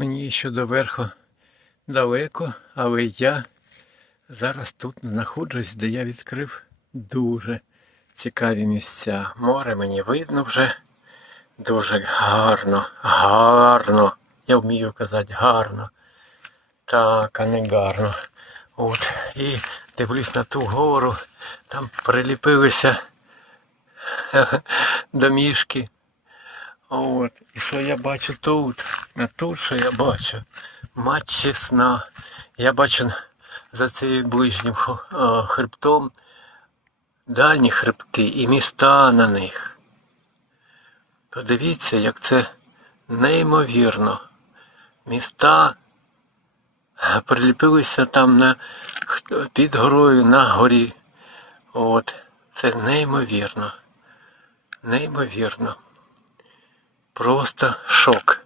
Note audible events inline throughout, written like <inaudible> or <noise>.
Мені ще до верху далеко, але я зараз тут знаходжусь, де я відкрив дуже цікаві місця. Море мені видно вже дуже гарно, гарно. Я вмію казати гарно. Так, а не гарно. От. І дивлюсь на ту гору, там приліпилися <laughs> домішки. От. І що я бачу тут? А тут що я бачу? Мать чесна. Я бачу за цією ближнім хребтом дальні хребти і міста на них. Подивіться, як це неймовірно. Міста приліпилися там на, під горою на горі. От. Це неймовірно. Неймовірно. Просто шок.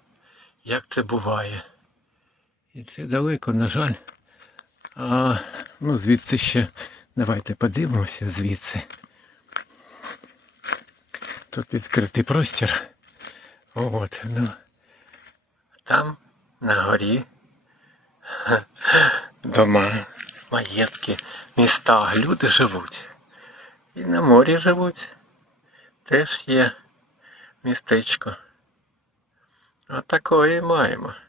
Як це буває. І це далеко, на жаль. А, ну, звідси ще. Давайте подивимося звідси. Тут відкритий простір. От, ну. Там на горі дома, маєтки, міста, люди живуть. І на морі живуть. Теж є містечко. Отакої маємо. Хм.